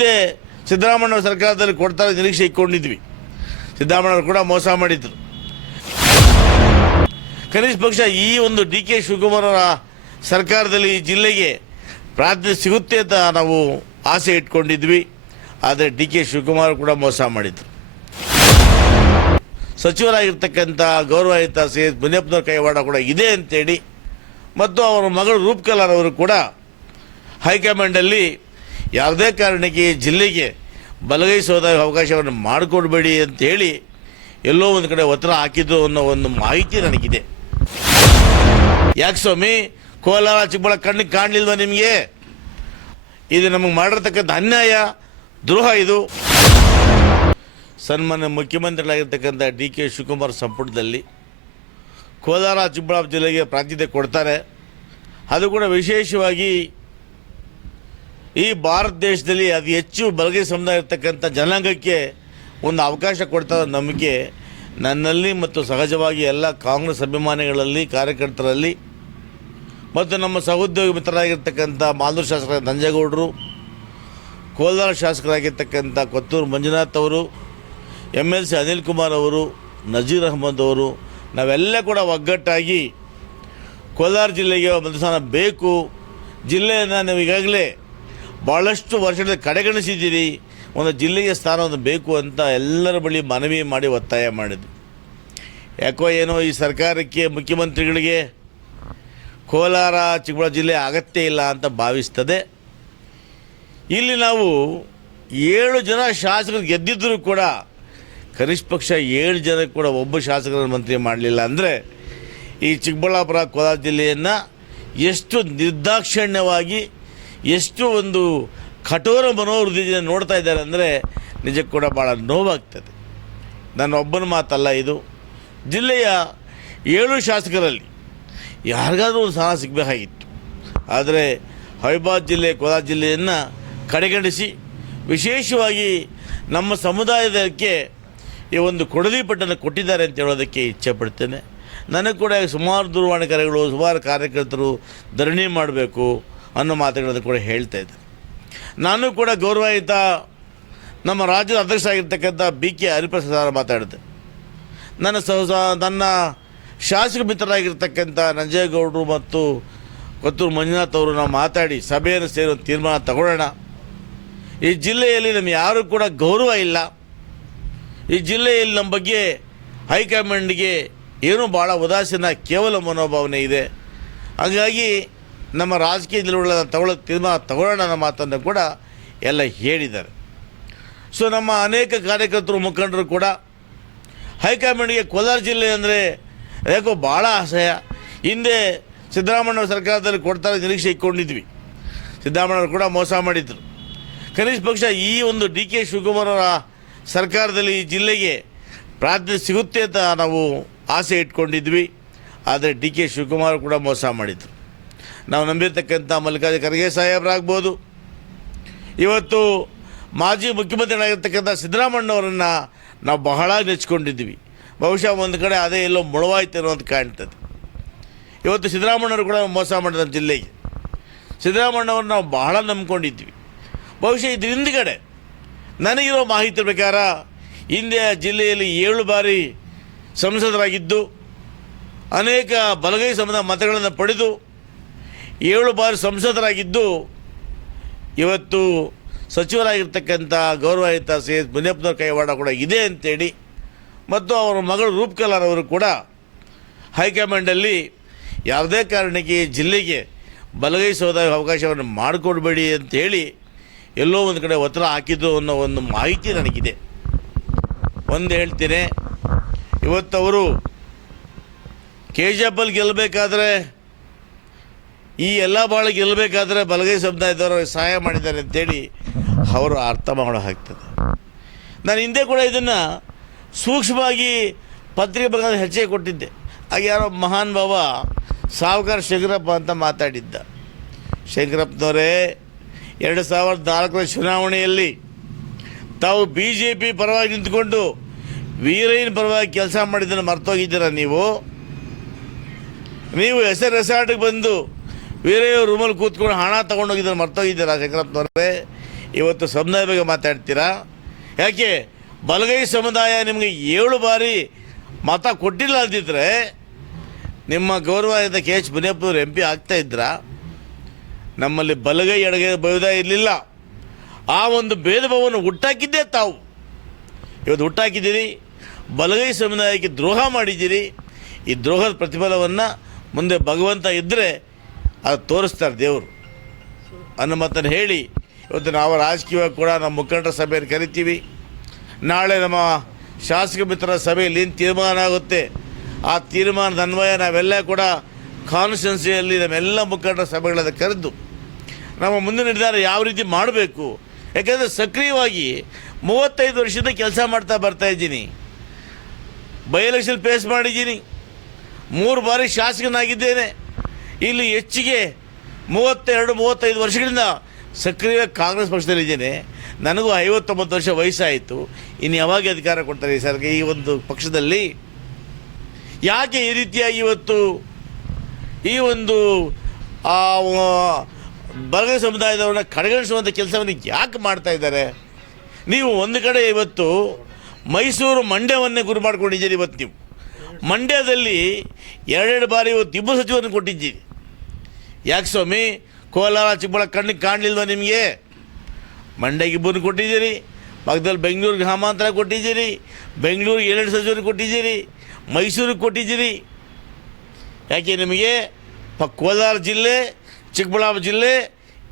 ಹಿಂದೆ ಸಿದ್ದರಾಮಯ್ಯ ಸರ್ಕಾರದಲ್ಲಿ ಕೊಡ್ತಾರೆ ನಿರೀಕ್ಷೆ ಇಟ್ಕೊಂಡಿದ್ವಿ. ಸಿದ್ದರಾಮಯ್ಯ ಕೂಡ ಮೋಸ ಮಾಡಿದ್ರು. ಕನಿಷ್ಠ ಪಕ್ಷ ಈ ಒಂದು ಡಿ ಕೆ ಶಿವಕುಮಾರ್ ಅವರ ಸರ್ಕಾರದಲ್ಲಿ ಈ ಜಿಲ್ಲೆಗೆ ಪ್ರಾತಿನಿಧ್ಯ ಸಿಗುತ್ತೆ ಅಂತ ನಾವು ಆಸೆ ಇಟ್ಕೊಂಡಿದ್ವಿ. ಆದರೆ ಡಿ ಕೆ ಶಿವಕುಮಾರ್ ಕೂಡ ಮೋಸ ಮಾಡಿದ್ರು. ಸಚಿವರಾಗಿರ್ತಕ್ಕಂಥ ಗೌರವಾಯುತ ಸಿ ಎಸ್ ಮುನಿಯಪ್ಪನವ್ರ ಕೈವಾಡ ಕೂಡ ಇದೆ ಅಂತೇಳಿ ಮತ್ತು ಅವರ ಮಗಳು ರೂಪಕಲಾರ್ ಅವರು ಕೂಡ ಹೈಕಮಾಂಡಲ್ಲಿ ಯಾವುದೇ ಕಾರಣಕ್ಕೆ ಜಿಲ್ಲೆಗೆ ಬಲಗೈ ಸೋದ ಅವಕಾಶವನ್ನು ಮಾಡಿಕೊಡ್ಬೇಡಿ ಅಂತೇಳಿ ಎಲ್ಲೋ ಒಂದು ಕಡೆ ಒತ್ತಡ ಹಾಕಿದ್ದು ಅನ್ನೋ ಒಂದು ಮಾಹಿತಿ ನನಗಿದೆ. ಯಾಕೆ ಸ್ವಾಮಿ, ಕೋಲಾರ ಚಿಕ್ಕಬಳ್ಳಾಪುರ ಕಣ್ಣಿಗೆ ಕಾಣಲಿಲ್ವ ನಿಮಗೆ? ಇದು ನಮಗೆ ಮಾಡಿರ್ತಕ್ಕಂಥ ಅನ್ಯಾಯ, ದ್ರೋಹ. ಇದು ಸನ್ಮಾನ್ಯ ಮುಖ್ಯಮಂತ್ರಿಗಳಾಗಿರ್ತಕ್ಕಂಥ ಡಿ ಕೆ ಶಿವಕುಮಾರ್ ಸಂಪುಟದಲ್ಲಿ ಕೋಲಾರ ಚಿಕ್ಕಬಳ್ಳಾಪುರ ಜಿಲ್ಲೆಗೆ ಪ್ರಾತಿನಿಧ್ಯ ಕೊಡ್ತಾರೆ. ಅದು ಕೂಡ ವಿಶೇಷವಾಗಿ ಈ ಭಾರತ ದೇಶದಲ್ಲಿ ಅತಿ ಹೆಚ್ಚು ಬಲಗೈ ಸಮುದಾಯ ಇರತಕ್ಕಂಥ ಜನಾಂಗಕ್ಕೆ ಒಂದು ಅವಕಾಶ ಕೊಡ್ತಾರೆ ನಂಬಿಕೆ ನನ್ನಲ್ಲಿ ಮತ್ತು ಸಹಜವಾಗಿ ಎಲ್ಲ ಕಾಂಗ್ರೆಸ್ ಅಭಿಮಾನಿಗಳಲ್ಲಿ, ಕಾರ್ಯಕರ್ತರಲ್ಲಿ ಮತ್ತು ನಮ್ಮ ಸಹೋದ್ಯೋಗಿ ಮಿತ್ರರಾಗಿರ್ತಕ್ಕಂಥ ಮಾಲೂರು ಶಾಸಕರ ನಂಜೇಗೌಡರು, ಕೋಲಾರ ಶಾಸಕರಾಗಿರ್ತಕ್ಕಂಥ ಕೊತ್ತೂರು ಮಂಜುನಾಥ್ ಅವರು, MLC ಅನಿಲ್ ಕುಮಾರ್ ಅವರು, ನಜೀರ್ ಅಹಮದ್ ಅವರು, ನಾವೆಲ್ಲ ಕೂಡ ಒಗ್ಗಟ್ಟಾಗಿ ಕೋಲಾರ ಜಿಲ್ಲೆಗೆ ಒಂದು ಸ್ಥಾನ ಬೇಕು, ಜಿಲ್ಲೆಯನ್ನು ನೀವು ಈಗಾಗಲೇ ಭಾಳಷ್ಟು ವರ್ಷಗಳ ಕಡೆಗಣಿಸಿದ್ದೀರಿ, ಒಂದು ಜಿಲ್ಲೆಗೆ ಸ್ಥಾನವನ್ನು ಬೇಕು ಅಂತ ಎಲ್ಲರ ಬಳಿ ಮನವಿ ಮಾಡಿ ಒತ್ತಾಯ ಮಾಡಿದ್ವಿ. ಯಾಕೋ ಏನೋ ಈ ಸರ್ಕಾರಕ್ಕೆ, ಮುಖ್ಯಮಂತ್ರಿಗಳಿಗೆ ಕೋಲಾರ ಚಿಕ್ಕಬಳ್ಳಾಪುರ ಜಿಲ್ಲೆ ಅಗತ್ಯ ಇಲ್ಲ ಅಂತ ಭಾವಿಸ್ತದೆ. ಇಲ್ಲಿ ನಾವು 7 ಜನ ಶಾಸಕರು ಗೆದ್ದಿದ್ದರೂ ಕೂಡ ಕನಿಷ್ಠ ಪಕ್ಷ 7 ಜನಕ್ಕೆ ಕೂಡ ಒಬ್ಬ ಶಾಸಕರನ್ನು ಮಂತ್ರಿ ಮಾಡಲಿಲ್ಲ ಅಂದರೆ ಈ ಚಿಕ್ಕಬಳ್ಳಾಪುರ ಕೋಲಾರ ಜಿಲ್ಲೆಯನ್ನು ಎಷ್ಟು ನಿರ್ದಾಕ್ಷಿಣ್ಯವಾಗಿ, ಎಷ್ಟು ಒಂದು ಕಠೋರ ಮನೋವೃತ್ತಿಯಿಂದ ನೋಡ್ತಾ ಇದ್ದಾರೆ ಅಂದರೆ ನಿಜಕ್ಕೂ ಕೂಡ ಭಾಳ ನೋವಾಗ್ತದೆ. ನನ್ನ ಒಬ್ಬನ ಮಾತಲ್ಲ ಇದು. ಜಿಲ್ಲೆಯ 7 ಶಾಸಕರಲ್ಲಿ ಯಾರಿಗಾದ್ರೂ ಒಂದು ಸ್ಥಾನ ಸಿಗಬೇಕಾಗಿತ್ತು. ಆದರೆ ಹೈದರಾಬಾದ್ ಜಿಲ್ಲೆ, ಕೋಲಾರ ಜಿಲ್ಲೆಯನ್ನು ಕಡೆಗಣಿಸಿ ವಿಶೇಷವಾಗಿ ನಮ್ಮ ಸಮುದಾಯದಕ್ಕೆ ಈ ಒಂದು ಕೊಡಲಿ ಪಟ್ಟನ್ನು ಕೊಟ್ಟಿದ್ದಾರೆ ಅಂತ ಹೇಳೋದಕ್ಕೆ ಇಚ್ಛೆ ಪಡ್ತೇನೆ. ನನಗೆ ಕೂಡ ಸುಮಾರು ದೂರವಾಣಿ ಕರೆಗಳು, ಸುಮಾರು ಕಾರ್ಯಕರ್ತರು ಧರಣಿ ಮಾಡಬೇಕು ಅನ್ನೋ ಮಾತುಗಳನ್ನು ಕೂಡ ಹೇಳ್ತಾ ಇದ್ದಾರೆ. ನಾನು ಕೂಡ ಗೌರವಾಯುತ ನಮ್ಮ ರಾಜ್ಯದ ಅಧ್ಯಕ್ಷರಾಗಿರ್ತಕ್ಕಂಥ BK ಹರಿಪ್ರಸಾದ್ ಮಾತಾಡಿದೆ. ನನ್ನ ಶಾಸಕ ಮಿತ್ರರಾಗಿರ್ತಕ್ಕಂಥ ನಂಜೇಗೌಡರು ಮತ್ತು ಕೊತ್ತೂರು ಮಂಜುನಾಥ್ ಅವರು ನಾವು ಮಾತಾಡಿ ಸಭೆಯನ್ನು ಸೇರಿ ತೀರ್ಮಾನ ತಗೊಳ್ಳೋಣ. ಈ ಜಿಲ್ಲೆಯಲ್ಲಿ ನಮಗೆ ಯಾರೂ ಕೂಡ ಗೌರವ ಇಲ್ಲ. ಈ ಜಿಲ್ಲೆಯಲ್ಲಿ ನಮ್ಮ ಬಗ್ಗೆ ಹೈಕಮಾಂಡ್ಗೆ ಏನೂ ಭಾಳ ಉದಾಸೀನ, ಕೇವಲ ಮನೋಭಾವನೆ ಇದೆ. ಹಾಗಾಗಿ ನಮ್ಮ ರಾಜಕೀಯದಲ್ಲಿ ತೀರ್ಮಾನ ತಗೊಳ್ಳೋಣ ಅನ್ನೋ ಮಾತನ್ನು ಕೂಡ ಎಲ್ಲ ಹೇಳಿದ್ದಾರೆ. ಸೊ ನಮ್ಮ ಅನೇಕ ಕಾರ್ಯಕರ್ತರು, ಮುಖಂಡರು ಕೂಡ ಹೈಕಮಾಂಡ್ಗೆ ಕೋಲಾರ ಜಿಲ್ಲೆ ಅಂದರೆ ಯಾಕೋ ಭಾಳ ಅಸಹ್ಯ. ಹಿಂದೆ ಸಿದ್ದರಾಮಯ್ಯ ಸರ್ಕಾರದಲ್ಲಿ ಕೊಡ್ತಾರೆ ನಿರೀಕ್ಷೆ ಇಟ್ಕೊಂಡಿದ್ವಿ. ಸಿದ್ದರಾಮಯ್ಯ ಕೂಡ ಮೋಸ ಮಾಡಿದ್ರು. ಕನಿಷ್ಠ ಪಕ್ಷ ಈ ಒಂದು ಡಿ ಕೆ ಶಿವಕುಮಾರ್ ಅವರ ಸರ್ಕಾರದಲ್ಲಿ ಈ ಜಿಲ್ಲೆಗೆ ಪ್ರಾತಿನಿಧ್ಯ ಸಿಗುತ್ತೆ ಅಂತ ನಾವು ಆಸೆ ಇಟ್ಕೊಂಡಿದ್ವಿ. ಆದರೆ ಡಿ ಕೆ ಶಿವಕುಮಾರ್ ಕೂಡ ಮೋಸ ಮಾಡಿದರು. ನಾವು ನಂಬಿರ್ತಕ್ಕಂಥ ಮಲ್ಲಿಕಾರ್ಜುನ ಖರ್ಗೆ ಸಾಹೇಬರಾಗ್ಬೋದು, ಇವತ್ತು ಮಾಜಿ ಮುಖ್ಯಮಂತ್ರಿಗಳಾಗಿರ್ತಕ್ಕಂಥ ಸಿದ್ದರಾಮಯ್ಯನವರನ್ನು ನಾವು ಬಹಳ ನೆಚ್ಕೊಂಡಿದ್ವಿ. ಬಹುಶಃ ಒಂದು ಕಡೆ ಅದೇ ಎಲ್ಲೋ ಮುಳುವಾಯ್ತೇನೋ ಅಂತ ಕಾಣ್ತದೆ. ಇವತ್ತು ಸಿದ್ದರಾಮಯ್ಯವರು ಕೂಡ ಮೋಸ ಮಾಡಿದ ಜಿಲ್ಲೆಗೆ. ಸಿದ್ದರಾಮಯ್ಯವ್ರನ್ನ ನಾವು ಬಹಳ ನಂಬ್ಕೊಂಡಿದ್ವಿ. ಬಹುಶಃ ಇದ್ರ ಹಿಂದ್ಗಡೆ ನನಗಿರೋ ಮಾಹಿತಿ ಪ್ರಕಾರ ಹಿಂದೆ ಜಿಲ್ಲೆಯಲ್ಲಿ 7 ಬಾರಿ ಸಂಸದರಾಗಿದ್ದು, ಅನೇಕ ಬಲಗೈ ಸಮುದಾಯ ಮತಗಳನ್ನು ಪಡೆದು 7 ಬಾರಿ ಸಂಸದರಾಗಿದ್ದು, ಇವತ್ತು ಸಚಿವರಾಗಿರ್ತಕ್ಕಂಥ ಗೌರವಾಯುತ ಸಿ ಎಸ್ ಮುನಿಯಪ್ಪನವ್ರ ಕೈವಾಡ ಕೂಡ ಇದೆ ಅಂತೇಳಿ ಮತ್ತು ಅವರ ಮಗಳು ರೂಪಕಲಾರ್ ಅವರು ಕೂಡ ಹೈಕಮಾಂಡಲ್ಲಿ ಯಾವುದೇ ಕಾರಣಕ್ಕೆ ಜಿಲ್ಲೆಗೆ ಬಲಗೈ ಸೋದ ಅವಕಾಶವನ್ನು ಮಾಡಿಕೊಡ್ಬೇಡಿ ಅಂತೇಳಿ ಎಲ್ಲೋ ಒಂದು ಕಡೆ ಒತ್ತಡ ಹಾಕಿದ್ದು ಅನ್ನೋ ಒಂದು ಮಾಹಿತಿ ನನಗಿದೆ. ಒಂದು ಹೇಳ್ತೇನೆ, ಇವತ್ತವರು KGF ಗೆಲ್ಲಬೇಕಾದ್ರೆ, ಈ ಎಲ್ಲ ಭಾಳ ಗೆಲ್ಲಬೇಕಾದ್ರೆ ಬಲಗೈ ಸಮುದಾಯದವರು ಸಹಾಯ ಮಾಡಿದ್ದಾರೆ ಅಂತೇಳಿ ಅವರು ಅರ್ಥ ಮಾಡೋ ಆಗ್ತದೆ. ನಾನು ಹಿಂದೆ ಕೂಡ ಇದನ್ನು ಸೂಕ್ಷ್ಮವಾಗಿ ಪತ್ರಿಕೆ ಬಗ್ಗೆ ಹೆಚ್ಚಿಗೆ ಕೊಟ್ಟಿದ್ದೆ. ಆಗ ಯಾರೋ ಮಹಾನ್ ಭಾವ ಸಾವುಕಾರ ಶಂಕರಪ್ಪ ಅಂತ ಮಾತಾಡಿದ್ದ. ಶಂಕರಪ್ಪನವರೇ, 2004 ಚುನಾವಣೆಯಲ್ಲಿ ತಾವು BJP ಪರವಾಗಿ ನಿಂತ್ಕೊಂಡು ವೀರಯ್ಯನ ಪರವಾಗಿ ಕೆಲಸ ಮಾಡಿದ್ದನ್ನು ಮರ್ತೋಗಿದ್ದೀರ. ನೀವು ಹೆಸರು ರೆಸಾರ್ಟಿಗೆ ಬಂದು ವೀರಯ್ಯ ರೂಮಲ್ಲಿ ಕೂತ್ಕೊಂಡು ಹಣ ತೊಗೊಂಡೋಗಿದ್ದನ್ನು ಮರ್ತೋಗಿದ್ದೀರಾ ಶಂಕರಪ್ಪನವರೇ? ಇವತ್ತು ಸಮುದಾಯ ಬಗ್ಗೆ ಮಾತಾಡ್ತೀರಾ? ಯಾಕೆ ಬಲಗೈ ಸಮುದಾಯ ನಿಮಗೆ 7 ಬಾರಿ ಮತ ಕೊಟ್ಟಿಲ್ಲ ಅಂದಿದ್ರೆ ನಿಮ್ಮ ಗೌರವಾನ್ವಿತ KH ಮುನಿಯಪ್ಪನವರು MP ಆಗ್ತಾ ಇದ್ರ? ನಮ್ಮಲ್ಲಿ ಬಲಗೈ ಎಡಗೈ ಭೇದ ಇರಲಿಲ್ಲ. ಆ ಒಂದು ಭೇದ ಭಾವವನ್ನು ಹುಟ್ಟಾಕಿದ್ದೇ ತಾವು. ಇವತ್ತು ಹುಟ್ಟಾಕಿದ್ದೀರಿ, ಬಲಗೈ ಸಮುದಾಯಕ್ಕೆ ದ್ರೋಹ ಮಾಡಿದ್ದೀರಿ. ಈ ದ್ರೋಹದ ಪ್ರತಿಫಲವನ್ನು ಮುಂದೆ ಭಗವಂತ ಇದ್ದರೆ ಅದು ತೋರಿಸ್ತಾರೆ ದೇವರು ಅನ್ನೋ ಮಾತನ್ನು ಹೇಳಿ, ಇವತ್ತು ನಾವು ರಾಜಕೀಯವಾಗಿ ಕೂಡ ನಮ್ಮ ಮುಖಂಡರ ಸಭೆಯನ್ನು ಕರಿತೀವಿ. ನಾಳೆ ನಮ್ಮ ಶಾಸಕ ಮಿತ್ರರ ಸಭೆಯಲ್ಲಿ ಏನು ತೀರ್ಮಾನ ಆಗುತ್ತೆ ಆ ತೀರ್ಮಾನದ ಅನ್ವಯ ನಾವೆಲ್ಲ ಕೂಡ ಕಾನ್ಸ್ಟಿಟ್ಯೂನ್ಸಿಯಲ್ಲಿ ನಮ್ಮೆಲ್ಲ ಮುಖಂಡರ ಸಭೆಗಳನ್ನು ಕರೆದು ನಮ್ಮ ಮುಂದಿನ ನಿರ್ಧಾರ ಯಾವ ರೀತಿ ಮಾಡಬೇಕು. ಯಾಕೆಂದರೆ ಸಕ್ರಿಯವಾಗಿ 35 ವರ್ಷದಿಂದ ಕೆಲಸ ಮಾಡ್ತಾ ಬರ್ತಾಯಿದ್ದೀನಿ. ಬೈ ಎಲೆಕ್ಷನ್ ಫೇಸ್ ಮಾಡಿದ್ದೀನಿ, 3 ಬಾರಿ ಶಾಸಕನಾಗಿದ್ದೇನೆ. ಇಲ್ಲಿ ಹೆಚ್ಚಿಗೆ 32-35 ವರ್ಷಗಳಿಂದ ಸಕ್ರಿಯವಾಗಿ ಕಾಂಗ್ರೆಸ್ ಪಕ್ಷದಲ್ಲಿದ್ದೇನೆ. ನನಗೂ 59 ವರ್ಷ ವಯಸ್ಸಾಯಿತು. ಇನ್ನು ಯಾವಾಗ ಅಧಿಕಾರ ಕೊಡ್ತಾರೆ ಈ ಸರ್ಕಾರ ಈ ಒಂದು ಪಕ್ಷದಲ್ಲಿ? ಯಾಕೆ ಈ ರೀತಿಯಾಗಿ ಇವತ್ತು ಈ ಒಂದು ಬಲಗೈ ಸಮುದಾಯದವ್ರನ್ನ ಕಡೆಗಣಿಸುವಂಥ ಕೆಲಸವನ್ನು ಯಾಕೆ ಮಾಡ್ತಾ ಇದ್ದಾರೆ? ನೀವು ಒಂದು ಕಡೆ ಇವತ್ತು ಮೈಸೂರು ಮಂಡ್ಯವನ್ನೇ ಗುರು ಮಾಡ್ಕೊಂಡಿದ್ದೀರಿ. ಇವತ್ತು ನೀವು ಮಂಡ್ಯದಲ್ಲಿ 2 ಬಾರಿ ಇವತ್ತು ಇಬ್ಬರು ಸಚಿವರನ್ನು ಕೊಟ್ಟಿದ್ದೀರಿ. ಯಾಕೆ ಸ್ವಾಮಿ? ಕೋಲಾರ ಚಿಕ್ಕಬಳ್ಳಾಪುರ ಕಣ್ಣಿಗೆ ಕಾಣಲಿಲ್ವ ನಿಮಗೆ? ಮಂಡ್ಯಗೆ ಇಬ್ಬರನ್ನು ಕೊಟ್ಟಿದ್ದೀರಿ, ಪಕ್ಕದಲ್ಲಿ ಬೆಂಗಳೂರಿಗೆ ಗ್ರಾಮಾಂತರ ಕೊಟ್ಟಿದ್ದೀರಿ, ಬೆಂಗಳೂರಿಗೆ 2 ಸಚಿವರನ್ನು ಕೊಟ್ಟಿದ್ದೀರಿ, ಮೈಸೂರಿಗೆ ಕೊಟ್ಟಿದ್ದೀರಿ. ಯಾಕೆ ನಿಮಗೆ ಕೋಲಾರ ಜಿಲ್ಲೆ ಚಿಕ್ಕಬಳ್ಳಾಪುರ ಜಿಲ್ಲೆ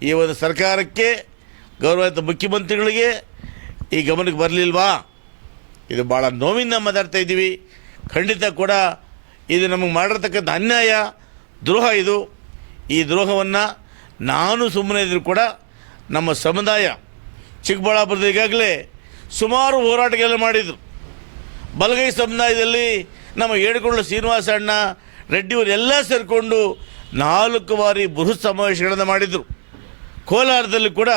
ಈ ಒಂದು ಸರ್ಕಾರಕ್ಕೆ ಗೌರವಾನ್ವಿತ ಮುಖ್ಯಮಂತ್ರಿಗಳಿಗೆ ಈ ಗಮನಕ್ಕೆ ಬರಲಿಲ್ವಾ? ಇದು ಭಾಳ ನೋವಿಂದ ಮಾತಾಡ್ತಾ ಇದ್ದೀವಿ. ಖಂಡಿತ ಕೂಡ ಇದು ನಮಗೆ ಮಾಡಿರ್ತಕ್ಕಂಥ ಅನ್ಯಾಯ, ದ್ರೋಹ ಇದು. ಈ ದ್ರೋಹವನ್ನು ನಾನು ಸುಮ್ಮನೆ ಇದ್ದರೂ ಕೂಡ ನಮ್ಮ ಸಮುದಾಯ ಚಿಕ್ಕಬಳ್ಳಾಪುರದ ಈಗಾಗಲೇ ಸುಮಾರು ಹೋರಾಟಗಳನ್ನು ಮಾಡಿದರು. ಬಲಗೈ ಸಮುದಾಯದಲ್ಲಿ ನಮ್ಮ ಏಡುಕೊಳ್ಳ ಶ್ರೀನಿವಾಸ ಅಣ್ಣ ರೆಡ್ಡಿಯವರು ಎಲ್ಲ ಸೇರಿಕೊಂಡು 4 ಬಾರಿ ಬೃಹತ್ ಸಮಾವೇಶಗಳನ್ನು ಮಾಡಿದರು. ಕೋಲಾರದಲ್ಲಿ ಕೂಡ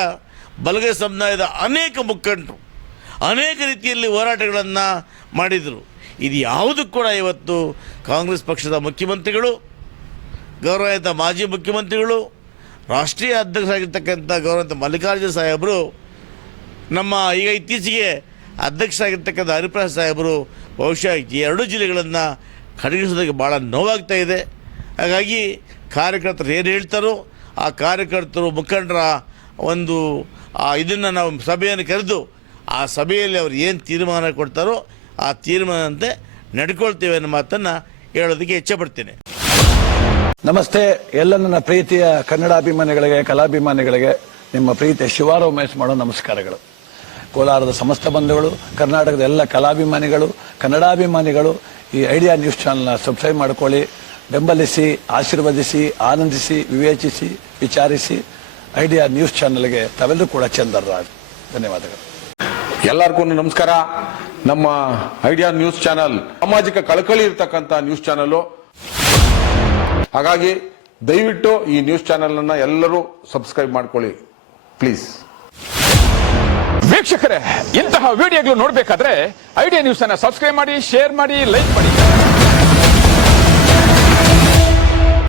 ಬಲಗೈ ಸಮುದಾಯದ ಅನೇಕ ಮುಖಂಡರು ಅನೇಕ ರೀತಿಯಲ್ಲಿ ಹೋರಾಟಗಳನ್ನು ಮಾಡಿದರು. ಇದು ಯಾವುದಕ್ಕೂ ಕೂಡ ಇವತ್ತು ಕಾಂಗ್ರೆಸ್ ಪಕ್ಷದ ಮುಖ್ಯಮಂತ್ರಿಗಳು, ಗೌರವಾನ್ವಿತ ಮಾಜಿ ಮುಖ್ಯಮಂತ್ರಿಗಳು, ರಾಷ್ಟ್ರೀಯ ಅಧ್ಯಕ್ಷರಾಗಿರ್ತಕ್ಕಂಥ ಗೌರವಾನ್ವಿತ ಮಲ್ಲಿಕಾರ್ಜುನ ಸಾಹೇಬರು, ನಮ್ಮ ಈಗ ಇತ್ತೀಚೆಗೆ ಅಧ್ಯಕ್ಷರಾಗಿರ್ತಕ್ಕಂಥ ಹರಿಪ್ರಸಾದ್ ಸಾಹೇಬರು ಬಹುಶಃ ಈ 2 ಜಿಲ್ಲೆಗಳನ್ನು ಕಡೆಗಣಿಸೋದಕ್ಕೆ ಭಾಳ ನೋವಾಗ್ತಾ ಇದೆ. ಹಾಗಾಗಿ ಕಾರ್ಯಕರ್ತರು ಏನು ಹೇಳ್ತಾರೋ ಆ ಕಾರ್ಯಕರ್ತರು ಮುಖಂಡರ ಒಂದು ಇದನ್ನು ನಾವು ಸಭೆಯನ್ನು ಕರೆದು ಆ ಸಭೆಯಲ್ಲಿ ಅವರು ಏನು ತೀರ್ಮಾನ ಕೊಡ್ತಾರೋ ಆ ತೀರ್ಮಾನದಂತೆ ನಡ್ಕೊಳ್ತೇವೆ ಅನ್ನೋ ಮಾತನ್ನು ಹೇಳೋದಕ್ಕೆ ಇಚ್ಛೆಪಡ್ತೇನೆ. ನಮಸ್ತೆ ಎಲ್ಲ ನನ್ನ ಪ್ರೀತಿಯ ಕನ್ನಡಾಭಿಮಾನಿಗಳಿಗೆ, ಕಲಾಭಿಮಾನಿಗಳಿಗೆ ನಿಮ್ಮ ಪ್ರೀತಿಯ ಶಿವಾರಾವ್ ಮಹೇಶ್ ಮಾಡೋ ನಮಸ್ಕಾರಗಳು. ಕೋಲಾರದ ಸಮಸ್ತ ಬಂಧುಗಳು, ಕರ್ನಾಟಕದ ಎಲ್ಲ ಕಲಾಭಿಮಾನಿಗಳು, ಕನ್ನಡಾಭಿಮಾನಿಗಳು ಈ ಐಡಿಯಾ ನ್ಯೂಸ್ ಚಾನಲ್ನ ಸಬ್ಸ್ಕ್ರೈಬ್ ಮಾಡ್ಕೊಳ್ಳಿ, ಬೆಂಬಲಿಸಿ, ಆಶೀರ್ವದಿಸಿ, ಆನಂದಿಸಿ, ವಿವೇಚಿಸಿ, ವಿಚಾರಿಸಿ. ಐಡಿಯಾ ನ್ಯೂಸ್ ಚಾನಲ್ಗೆ ತಾವೆಲ್ಲರೂ ಕೂಡ ಚಂದರ್ರಾಜ್. ಧನ್ಯವಾದಗಳು. ಎಲ್ಲರಿಗೂ ನಮಸ್ಕಾರ. ನಮ್ಮ ಐಡಿಯಾ ನ್ಯೂಸ್ ಚಾನಲ್ ಸಾಮಾಜಿಕ ಕಳಕಳಿ ಇರತಕ್ಕಂತ ನ್ಯೂಸ್ ಚಾನಲ್. ಹಾಗಾಗಿ ದಯವಿಟ್ಟು ಈ ನ್ಯೂಸ್ ಚಾನಲ್ ಅನ್ನ ಎಲ್ಲರೂ ಸಬ್ಸ್ಕ್ರೈಬ್ ಮಾಡ್ಕೊಳ್ಳಿ ಪ್ಲೀಸ್. ವೀಕ್ಷಕರೇ, ಇಂತಹ ವಿಡಿಯೋಗಳು ನೋಡಬೇಕಾದ್ರೆ ಐಡಿಯಾ ನ್ಯೂಸ್ ಅನ್ನ ಸಬ್ಸ್ಕ್ರೈಬ್ ಮಾಡಿ, ಶೇರ್ ಮಾಡಿ, ಲೈಕ್ ಮಾಡಿ.